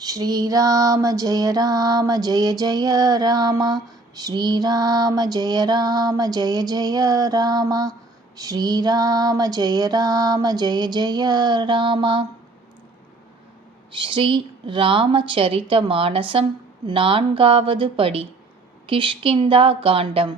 श्रीराम जय राम जय जय राम श्रीराम जय राम जय जय राम श्रीराम जय राम जय जय राम ஸ்ரீ ராமச்சரித மானசம் நான்காவது படி கிஷ்கிந்தா காண்டம்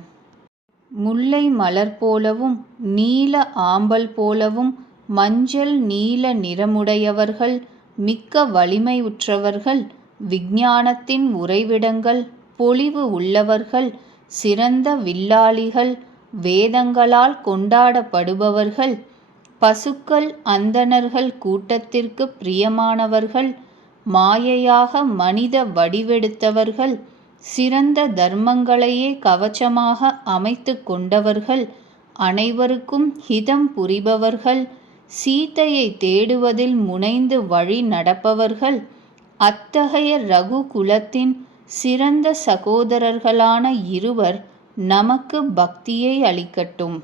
முல்லை மலர் போலவும் நீல ஆம்பல் போலவும் மஞ்சள் நீல நிறமுடையவர்கள் மிக்க வலிமையுற்றவர்கள் விஞ்ஞானத்தின் உறைவிடங்கள் பொலிவு உள்ளவர்கள் சிறந்த வில்லாளிகள் வேதங்களால் கொண்டாடப்படுபவர்கள் பசுக்கள் அந்தணர்கள் கூட்டத்திற்கு பிரியமானவர்கள் மாயையாக மனித வடிவெடுத்தவர்கள் சிறந்த தர்மங்களையே கவச்சமாக அமைத்து கொண்டவர்கள் அனைவருக்கும் ஹிதம் புரிபவர்கள் சீதையை தேடுவதில் முனைந்து வழி நடப்பவர்கள் அத்தகைய ரகு குலத்தின் சிறந்த சகோதரர்களான இருவர் நமக்கு பக்தியை அளிக்கட்டும்.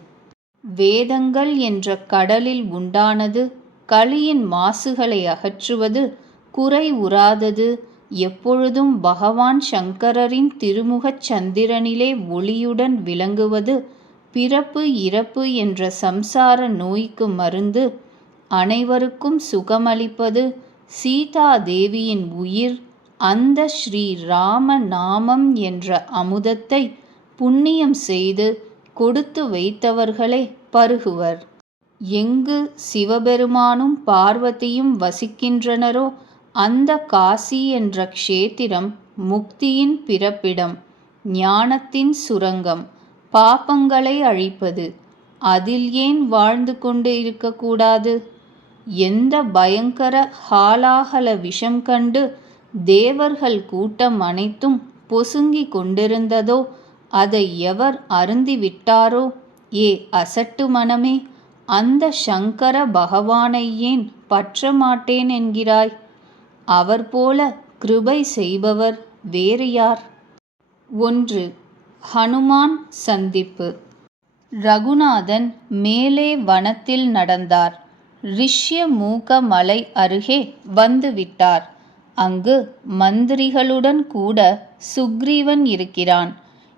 வேதங்கள் என்ற கடலில் உண்டானது களியின் மாசுகளை அகற்றுவது குறை உறாதது. எப்பொழுதும் பகவான் சங்கரரின் திருமுகச் சந்திரனிலே ஒளியுடன் விளங்குவது பிறப்பு இறப்பு என்ற சம்சார நோய்க்கு மருந்து அனைவருக்கும் சுகமளிப்பது சீதா தேவியின் உயிர் அந்த ஸ்ரீ ராம நாமம் என்ற அமுதத்தை புண்ணியம் செய்து கொடுத்து வைத்தவர்களே பருகுவர். எங்கு சிவபெருமானும் பார்வதியும் வசிக்கின்றனரோ அந்த காசி என்ற க்ஷேத்திரம் முக்தியின் பிறப்பிடம் ஞானத்தின் சுரங்கம். பாப்பங்களை அழிப்பது. அதில் ஏன் வாழ்ந்து கொண்டு இருக்கக்கூடாது? எந்த பயங்கர ஹாலாகல விஷம் கண்டு தேவர்கள் கூட்டம் அனைத்தும் பொசுங்கி கொண்டிருந்ததோ அதை எவர் அருந்திவிட்டாரோ ஏ அசட்டு மனமே அந்த சங்கர பகவானை ஏன் பற்ற மாட்டேன் என்கிறாய்? அவர் போல கிருபை செய்பவர் வேறு யார்? ஒன்று ஹனுமான் சந்திப்பு. ரகுநாதன் மேலே வனத்தில் நடந்தார். ரிஷ்ய மூக மலை அருகே வந்துவிட்டார் அங்கு மந்திரிகளுடன் கூட சுக்ரீவன் இருக்கிறான்.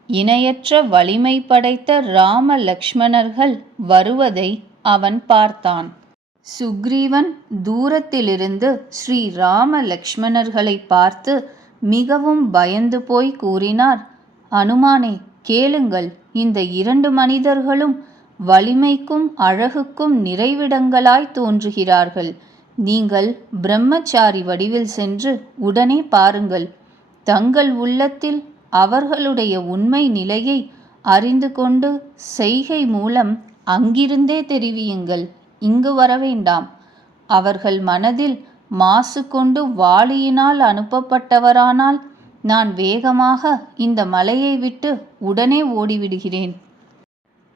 இணையற்ற வலிமை படைத்த ராம லக்ஷ்மணர்கள் வருவதை அவன் பார்த்தான். சுக்ரீவன் தூரத்திலிருந்து ஸ்ரீ ராம லக்ஷ்மணர்களை பார்த்து மிகவும் பயந்து போய் கூறினார் அனுமானே கேளுங்கள். இந்த இரண்டு மனிதர்களும் வலிமைக்கும் அழகுக்கும் நிறைவிடங்களாய் தோன்றுகிறார்கள். நீங்கள் பிரம்மச்சாரி வடிவில் சென்று உடனே பாருங்கள். தங்கள் உள்ளத்தில் அவர்களுடைய உண்மை நிலையை அறிந்து கொண்டு செய்கை மூலம் அங்கிருந்தே தெரிவியுங்கள். இங்கு வரவேண்டாம் அவர்கள் மனதில் மாசு கொண்டு வாளியினால் அனுப்பப்பட்டவரானால் நான் வேகமாக இந்த மலையை விட்டு உடனே ஓடிவிடுகிறேன்.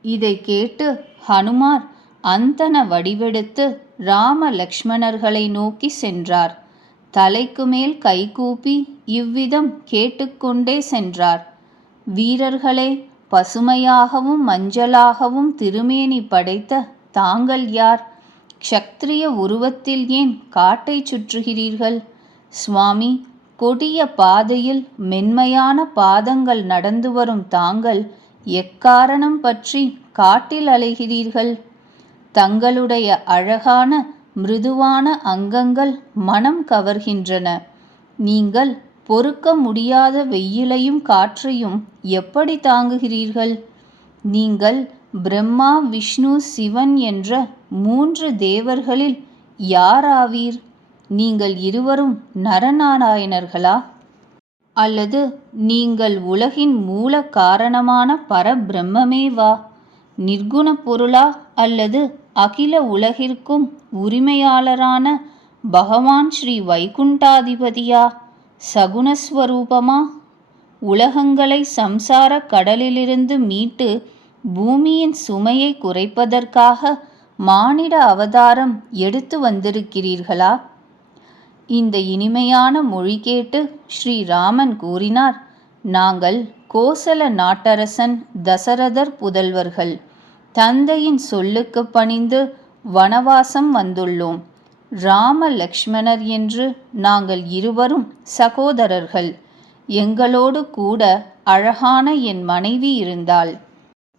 இதை கேட்டு ஹனுமார் அந்தன வடிவெடுத்து ராம லக்ஷ்மணர்களை நோக்கி சென்றார். தலைக்கு மேல் கைகூப்பி இவ்விதம் கேட்டுக்கொண்டே சென்றார். வீரர்களே பசுமையாகவும் மஞ்சளாகவும் திருமேனி படைத்த தாங்கள் யார்? க்ஷத்ரிய உருவத்தில் ஏன் காட்டை சுற்றுகிறீர்கள்? சுவாமி கொடிய பாதையில் மென்மையான பாதங்கள் நடந்து வரும் தாங்கள் எக்காரணம் பற்றி காட்டில் அலைகிறீர்கள்? தங்களுடைய அழகான மிருதுவான அங்கங்கள் மனம் கவர்கின்றன. நீங்கள் பொறுக்க முடியாத வெயிலையும் காற்றையும் எப்படி தாங்குகிறீர்கள்? நீங்கள் பிரம்மா விஷ்ணு சிவன் என்ற மூன்று தேவர்களில் யார் ஆவீர் நீங்கள் இருவரும் நரநாராயணர்களா? அல்லது நீங்கள் உலகின் மூல காரணமான பரபிரம்மமேவா? நிர்குண பொருளா? அல்லது அகில உலகிற்கும் உரிமையாளரான பகவான் ஸ்ரீ வைகுண்டாதிபதியா? சகுணஸ்வரூபமா? உலகங்களை சம்சார கடலிலிருந்து மீட்டு பூமியின் சுமையை குறைப்பதற்காக மானிட அவதாரம் எடுத்து வந்திருக்கிறீர்களா? இந்த இனிமையான மொழி கேட்டு ஸ்ரீராமன் கூறினார் நாங்கள் கோசல நாட்டரசன் தசரதர் புதல்வர்கள். தந்தையின் சொல்லுக்கு பணிந்து வனவாசம் வந்துள்ளோம். ராம லக்ஷ்மணர் என்று நாங்கள் இருவரும் சகோதரர்கள். எங்களோடு கூட அழகான என் மனைவி இருந்தாள்.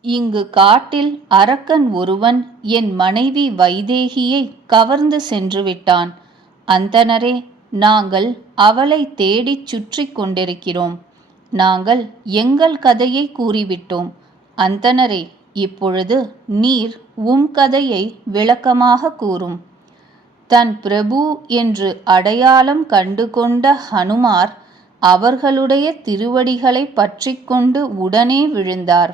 இங்கு காட்டில் அரக்கன் ஒருவன் என் மனைவி வைதேகியை கவர்ந்து சென்று விட்டான். அந்தனரே நாங்கள் அவளை தேடிச் சுற்றி கொண்டிருக்கிறோம். நாங்கள் எங்கள் கதையை கூறிவிட்டோம். அந்தனரே இப்பொழுது நீர் உம் கதையை விளக்கமாக கூறும். தன் பிரபு என்று அடையாளம் கண்டு கொண்ட ஹனுமார் அவர்களுடைய திருவடிகளை பற்றி கொண்டு உடனே விழுந்தார்.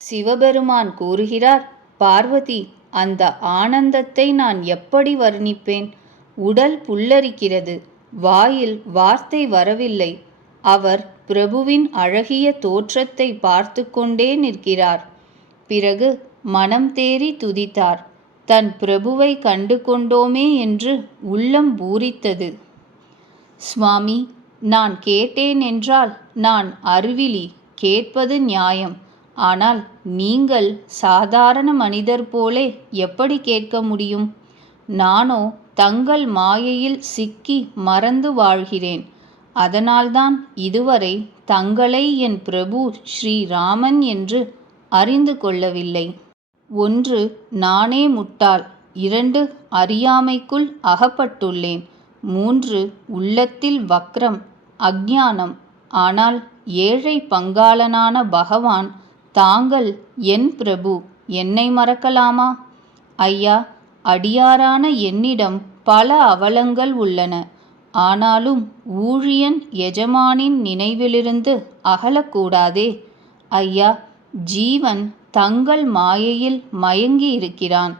சிவபெருமான் கூறுகிறார் பார்வதி அந்த ஆனந்தத்தை நான் எப்படி வர்ணிப்பேன்? உடல் புல்லரிக்கிறது. வாயில் வார்த்தை வரவில்லை. அவர் பிரபுவின் அழகிய தோற்றத்தை பார்த்து கொண்டே நிற்கிறார். பிறகு மனம் தேறி துதித்தார். தன் பிரபுவை கண்டு கொண்டோமே என்று உள்ளம் பூரித்தது. சுவாமி நான் கேட்டேன் என்றால் நான் அருவிலி கேட்பது நியாயம். ஆனால் நீங்கள் சாதாரண மனிதர் போலே எப்படி கேட்க முடியும்? நானோ தங்கள் மாயையில் சிக்கி மறந்து வாழ்கிறேன். அதனால்தான் இதுவரை தங்களை என் பிரபு ஸ்ரீராமன் என்று அறிந்து கொள்ளவில்லை. ஒன்று நானே முட்டாள். இரண்டு அறியாமைக்குள் அகப்பட்டுள்ளேன். மூன்று உள்ளத்தில் வக்ரம் அக்ஞானம் ஆனால் ஏழை பங்காளனான பகவான் தாங்கள் என் பிரபு. என்னை மறக்கலாமா? ஐயா அடியாரான என்னிடம் பல அவலங்கள் உள்ளன. ஆனாலும் ஊழியன் எஜமானின் நினைவிலிருந்து அகலக்கூடாதே. ஐயா ஜீவன் தங்கள் மாயையில் மயங்கி இருக்கிறான்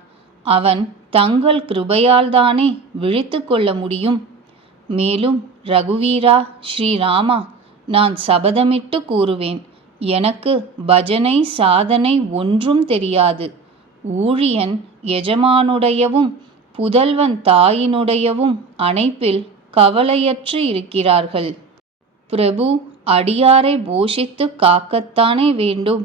அவன் தங்கள் கிருபையால்தானே விழித்து கொள்ள முடியும். மேலும் ரகுவீரா ஸ்ரீராமா நான் சபதமிட்டு கூறுவேன். எனக்கு பஜனை சாதனை ஒன்றும் தெரியாது. ஊழியன் எஜமானுடையவும் புதல்வன் தாயினுடையவும் அணைப்பில் கவலையற்று இருக்கிறார்கள். பிரபு அடியாரை போஷித்து காக்கத்தானே வேண்டும்.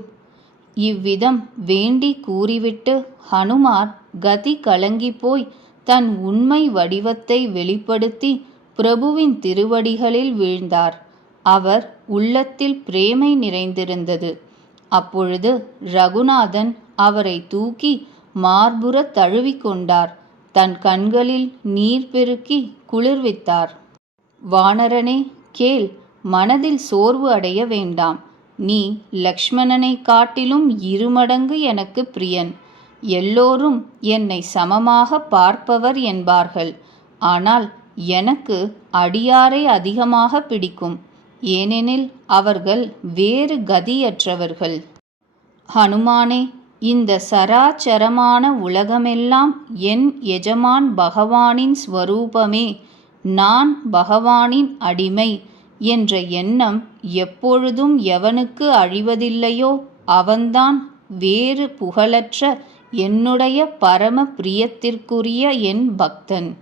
இவ்விதம் வேண்டி கூறிவிட்டு ஹனுமார் கதி கலங்கி போய் தன் உண்மை வடிவத்தை வெளிப்படுத்தி பிரபுவின் திருவடிகளில் வீழ்ந்தார். அவர் உள்ளத்தில் பிரேமை நிறைந்திருந்தது. அப்பொழுது ரகுநாதன் அவரை தூக்கி மார்புற தழுவிக்கொண்டார் தன் கண்களில் நீர் பெருக்கி குளிர்வித்தார் வானரனே கேள் மனதில் சோர்வு அடைய வேண்டாம். நீ லக்ஷ்மணனை காட்டிலும் இருமடங்கு எனக்கு பிரியன். எல்லோரும் என்னை சமமாக பார்ப்பவர் என்பார்கள். ஆனால் எனக்கு அடியாரை அதிகமாக பிடிக்கும். ஏனெனில் அவர்கள் வேறு கதியற்றவர்கள். ஹனுமானே இந்த சராச்சரமான உலகமெல்லாம் என் எஜமான் பகவானின் ஸ்வரூபமே நான் பகவானின் அடிமை என்ற எண்ணம் எப்பொழுதும் எவனுக்கு அழிவதில்லையோ அவன்தான் வேறு புகழற்ற என்னுடைய பரம பிரியத்திற்குரிய என் பக்தன்.